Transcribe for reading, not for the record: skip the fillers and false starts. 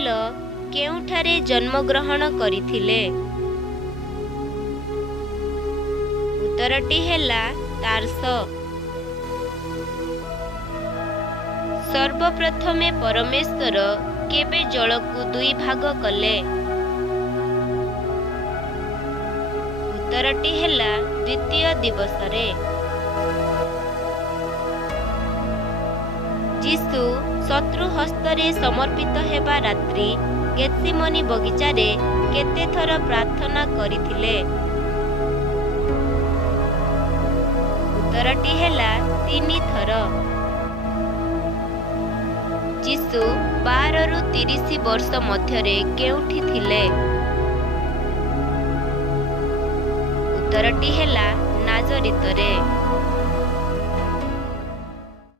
Paul କେଉଁଠାରେ ଜନ୍ମଗ୍ରହଣ କରିଥିଲେ? ଉତ୍ତରଟି ହେଲା ତାର୍ସ। ସର୍ବପ୍ରଥମେ ପରମେଶ୍ୱର କେବେ ଜଳକୁ ଦୁଇ ଭାଗ କଲେ? ଉତ୍ତରଟି ହେଲା ଦ୍ୱିତୀୟ ଦିବସରେ। ଯୀଶୁ ଶତ୍ରୁ ହସ୍ତରେ ସମର୍ପିତ ହେବା ରାତ୍ରି ଗେତ୍ସେମନୀ ବଗିଚାରେ କେତେ ଥର ପ୍ରାର୍ଥନା କରିଥିଲେ? ଉତ୍ତରଟି ହେଲା 3 ଥର। ଯୀଶୁ 12 ରୁ 30 ବର୍ଷ ମଧ୍ୟରେ କେଉଁଠି ଥିଲେ? ଉତ୍ତରଟି ହେଲା ନାଜରିତରେ।